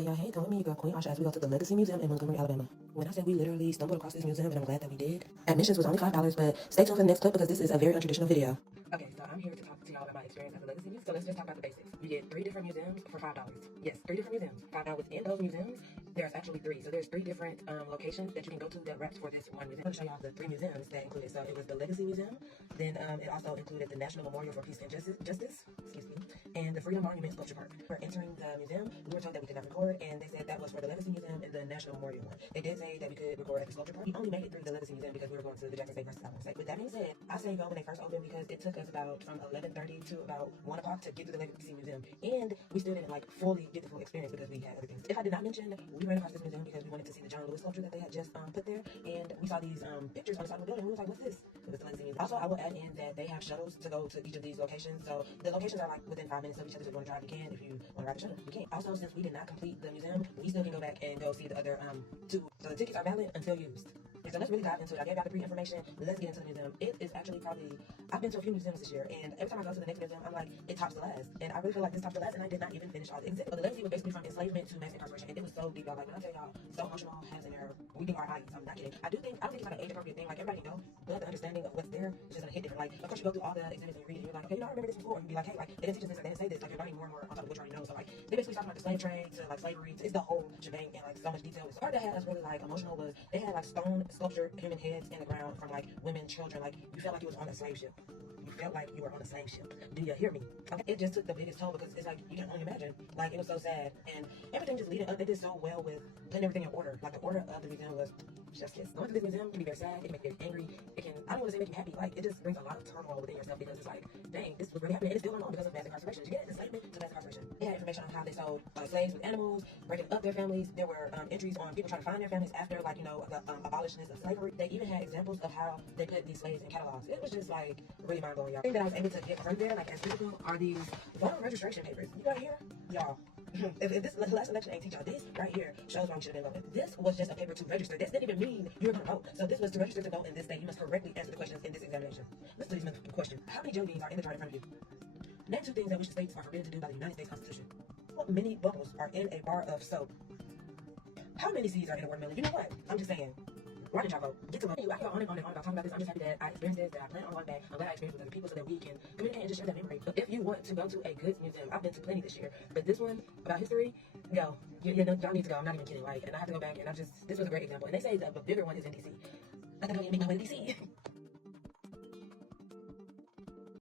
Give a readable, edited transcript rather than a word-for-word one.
Hey y'all, hey, come with me, your girl Queen Asha, as we go to the Legacy Museum in Montgomery, Alabama. When I say we literally stumbled across this museum, and I'm glad that we did. Admissions was only $5, but stay tuned for the next clip because this is a very untraditional video. Okay, so I'm here to talk to y'all about my experience at the Legacy Museum. So let's just talk about the basics. You get 3 different museums for $5. Yes, 3 different museums. $5 within those museums. There's actually 3. So there's 3 different locations that you can go to that wraps for this one museum. I'm going to show y'all the 3 museums that included. So it was the Legacy Museum. Then it also included the National Memorial for Peace and Justice, excuse me, and the Freedom Monument Sculpture Park. For entering the museum, we were told that we could not record, and they said that was for the Legacy Museum and the National Memorial one. They did say that we could record at the Sculpture Park. We only made it through the Legacy Museum because we were going to the Jackson State versus Alabama State. With that being said, I say go when they first opened because it took us about from 11:30 to about 1 o'clock to get to the Legacy Museum, and we still didn't like fully get the full experience because we had other things. If I did not mention, we ran across this museum because we wanted to see the John Lewis sculpture that they had just put there, and we saw these pictures on the side of the building. We was like, what's this? It was the Legacy Museum. Also, I will add in that they have shuttles to go to each of these locations, so the locations are like within 5 minutes of each other. So if you want to drive, you can. If you want to ride the shuttle, you can. Also, since we did not complete the museum, we still can go back and go see the other 2. So the tickets are valid until used. And so let's really dive into it. I gave out the pre-information. Let's get into the museum. It is actually probably, I've been to a few museums this year, and every time I go to the next museum, I'm like, it tops the last. And I really feel like this tops the last, and I did not even finish all the exhibits. But the legacy was basically from enslavement to mass incarceration, and it was so deep, y'all. Like, when I tell y'all, so emotional, has in there, weeping our eyes. I'm not kidding. I don't think it's like an age-appropriate thing. Like, everybody can go, but the understanding of what's there is just gonna hit different. Like, of course, you go through all the exhibits and you read it, and you're like, okay, I remember this before. And you be like, hey, like, they didn't teach us this, they didn't say this. Like, you're learning more and more on top of what you already know. So, like, they basically talking about the slave trade to, like, slavery. It's the whole shebang, and, like, so much detail. The part that had us really, like, emotional was they had, like, stone sculptured human heads in the ground from, like, women, children. Like, you felt like you was on a slave ship. You felt like you were on a slave ship. Do you hear me? Okay. It just took the biggest toll because it's like, you can only imagine. Like, it was so sad. And everything just leading up, they did so well with putting everything in order. Like, the order of the museum was just kiss. Going to this museum can be very sad. It can make you angry. It can, I don't want to say make you happy. Like, it just brings a lot of turmoil within yourself because it's like, dang, this was really happening. And it's still going on because of mass incarceration. You get enslavement to mass incarceration. They had information on how they sold slaves with animals, breaking up their families. There were entries on people trying to find their families after, like, you know, the abolitionists of slavery. They even had examples of how they put these slaves in catalogs. It was just, like, really mind-blowing, y'all. The thing that I was able to get from there, like, as physical, are these voter registration papers. You got here? Y'all. If this last election ain't teach y'all, this right here shows why we should have been voting. This was just a paper to register. This didn't even mean you were going to vote. So this was to register to vote in this state. You must correctly answer the questions in this examination. Listen to these questions. How many jelly beans are in the jar in front of you? Name 2 things that which states are forbidden to do by the United States Constitution. What many bubbles are in a bar of soap? How many seeds are in a watermelon? You know what? I'm just saying. Why didn't y'all vote? Get to vote. I can go on and on and on about talking about this. I'm just happy that I experienced this, that I plan on going back. I'm glad I experienced with other people so that we can communicate and just share that memory. But if you want to go to a good museum, I've been to plenty this year, but this one about history, go. You know, y'all need to go. I'm not even kidding. Like, and I have to go back, and this was a great example. And they say the bigger one is in DC. I can go and make my way to DC.